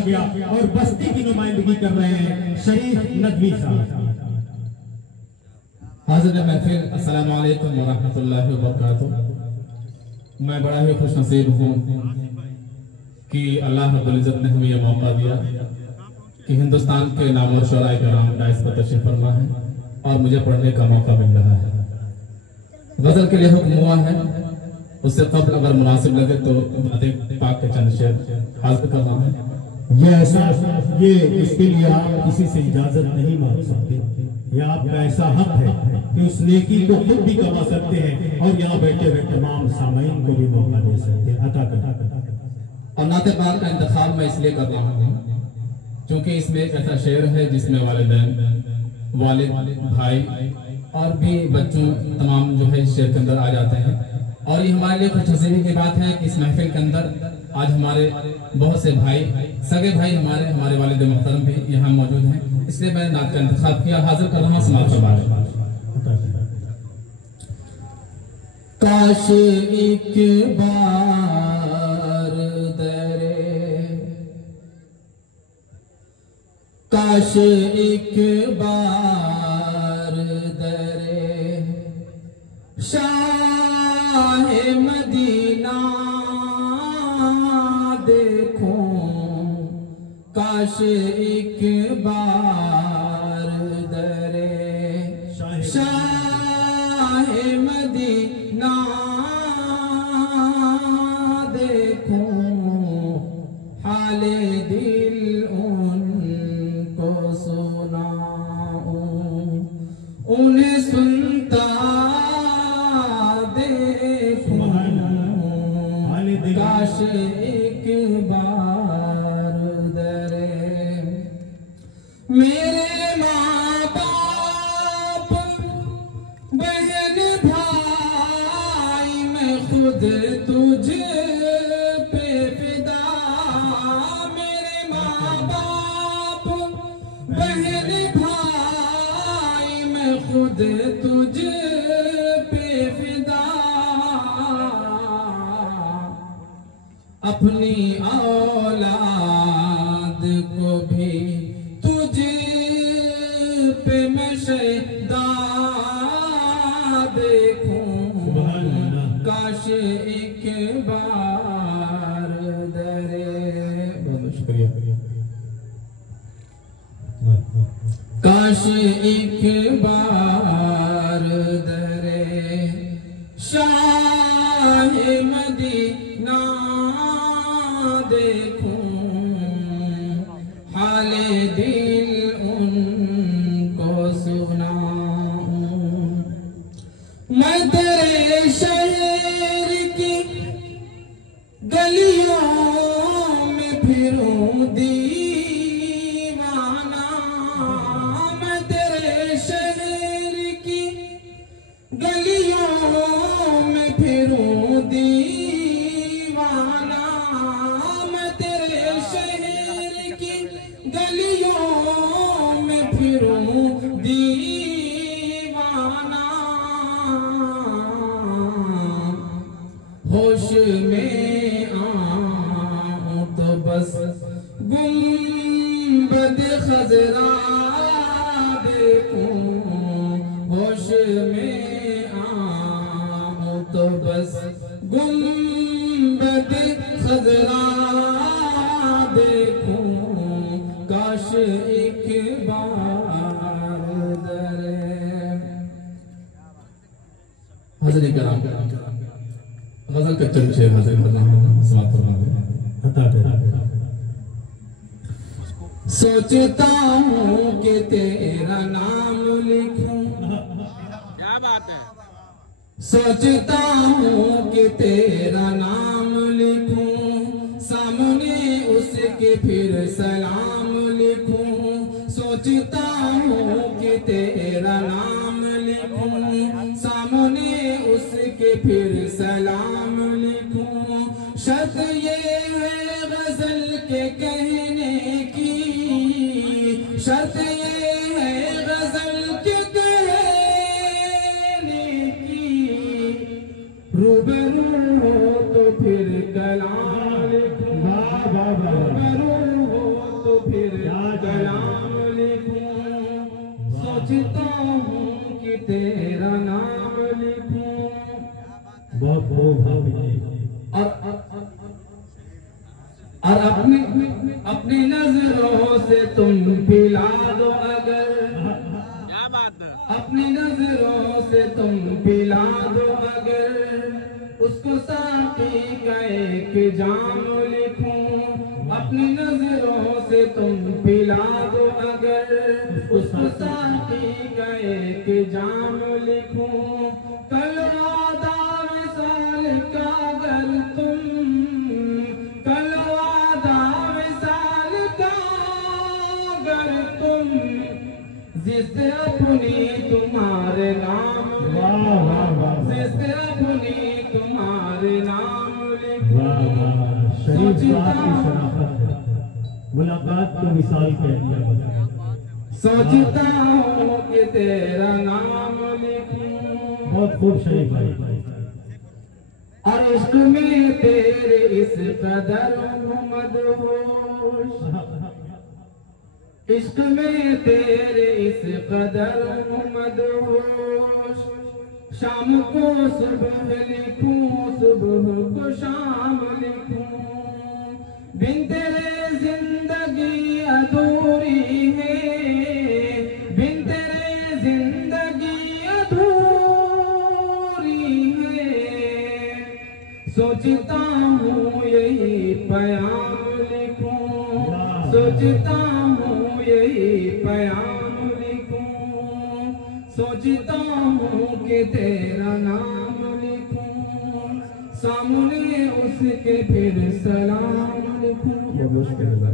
किया गया और बस्ती की नुमाइंदगी कर रहे हैं शरीफ नदवी साहब। हाज़िर महफिल, अस्सलाम वालेकुम व रहमतुल्लाहि व बरकातुहू। मैं बड़ा ही खुश नसीब हूँ कि अल्लाह रब्बुल इज़्ज़त ने हमें यह मौका दिया कि हिंदुस्तान के नामवर शोराए कराम का इस पर तशरीफ फरमा है और मुझे पढ़ने का मौका मिल रहा है। गजल के लिए हुक्म हुआ है, उससे कबल अगर मुनासिब लगे तो बातें पाक के चंद शेर हाजिर करना है। ये इसके लिए आप किसी से इजाजत नहीं मांग सकते। यह आपका ऐसा हक है कि उस नेकी को खुद भी कमा सकते हैं और यहाँ बैठे हुए तमाम सामाईन को भी मौका दे सकते हैं। अता और नाते पाक का इंतखाब मैं इसलिए कर रहा हूँ क्योंकि इसमें एक ऐसा शेर है जिसमें वालिदैन, वालिद, भाई और भी बच्चों तमाम जो है इस शेर के अंदर आ जाते हैं। और ये हमारे लिए कुछ हसीनी की बात है कि इस महफिल के अंदर आज हमारे बहुत से भाई, सगे भाई हमारे वालिद मोहतरम भी यहाँ मौजूद हैं, इसलिए मैंने नात का इंतखाब किया। हाजिर कर रहा हूँ समाज के बारे में। काश एक बार दरे, काश एक बार दरे शाह मदीना देखूं, काश एक बार दरे शाह मदीना देखूं, हाले दिल उनको सुनाऊं, उन्हें सुनता काश एक बार दरे। मेरे माँ बाप बहन भाई मैं खुद तुझ पे फिदा, मेरे माँ बाप बहन भाई मैं खुद तुझ पे फिदा, अपनी औलाद को भी तुझ पे मैं शैदा देखूं, काश एक बार दरे। बहुत शुक्रिया। काश एक बार दरे शाह मदीना देखूं, हाले दिल उनको सुनाऊं, मैं तेरे शहर की गलियों में फिरूं दीवाना, मैं तेरे शहर की गलियों में फिरूं दीवाना, मैं तेरे शहर की गलियों में फिरूं दीवाना, होश में आऊं तो बस गुंबद खजरा देखूं, होश में आऊं तो बस गुंबद खजरा देखूं, काश एक बार दरे। हाज़िर कराम, गजल के चंद शेर हाजिर कर रहा हूँ, समाप्त फरमा दें। सोचता हूँ कि तेरा नाम लिखूं, क्या बात है, सोचता हूँ कि तेरा नाम लिखूं, सामने उसके फिर सलाम लिखूं, सोचता हूँ कि तेरा नाम लिखूं, सामने उसके फिर सलाम लिखूं, शर्त ये है गजल के कहने की, शर्त ये है गजल के कहने की, रूबरू हो तो फिर कलाम लिखूं, रूबरू हो तेरा नाम लिखूं। बहुत खूब हाफिज। और अपनी नजरों से तुम पिला दो अगर, क्या बात है। अपनी नजरों से तुम पिला दो अगर, उसको साथी का एक जाम लिखूं। अपनी नजरों से तुम पिला दो अगर, उसको साथी का एक जाम लिखूं। कल वादा विसाल का अगर तुम, कल वादा विसाल का अगर तुम, जिससे अपनी तुम्हारे नाम, जिससे अपनी तुम्हारे नाम शरीफ बात की शराफत है, मुलाकात को मिसाल कह दिया। सोचता हूँ कि तेरा नाम लिखूं। बहुत खूब शरीफ भाई। और इश्क में तेरे इस कदर मदहोश, इश्क में तेरे इस कदर मदहोश, शाम को सुबह लिखूं, सुबह को शाम लिखूं। बिन तेरे जिंदगी अधूरी है, बिन तेरे जिंदगी अधूरी है। सोचता हूँ यही प्याम लिखूं, सोचता हूँ यही प्याम लिखूं। सोचता हूँ कि तेरा नाम लिखूं, सामने उसके फिर सलाम लिखूं। बहुत मुश्किल है।